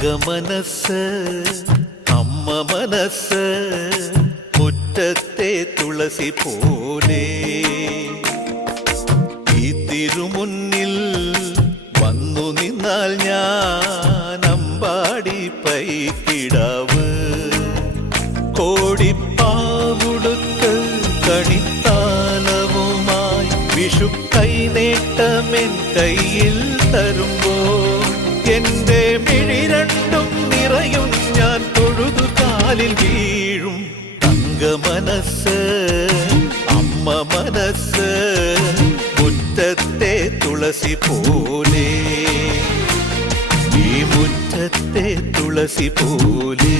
തങ്കമനസ് അമ്മ മനസ് മുറ്റത്തെ തുളസി പോലെ ഈ തിരുമുന്നിൽ വന്നു നിന്നാൽ ഞാൻ അമ്പാടി പൈക്കിടാവ് കോടിപ്പാവുടുത്ത് കണിത്താലവുമായി വിഷു കൈനേട്ടമെൻ കയ്യിൽ തരുമ്പോൾ എന്റെ മിഴി രണ്ടും നിറയും ഞാൻ തൊഴുതു കാലിൽ വീഴും തങ്കമനസ് അമ്മ മനസ് മുറ്റത്തെ തുളസി പോലെ ഈ മുറ്റത്തെ തുളസി പോലെ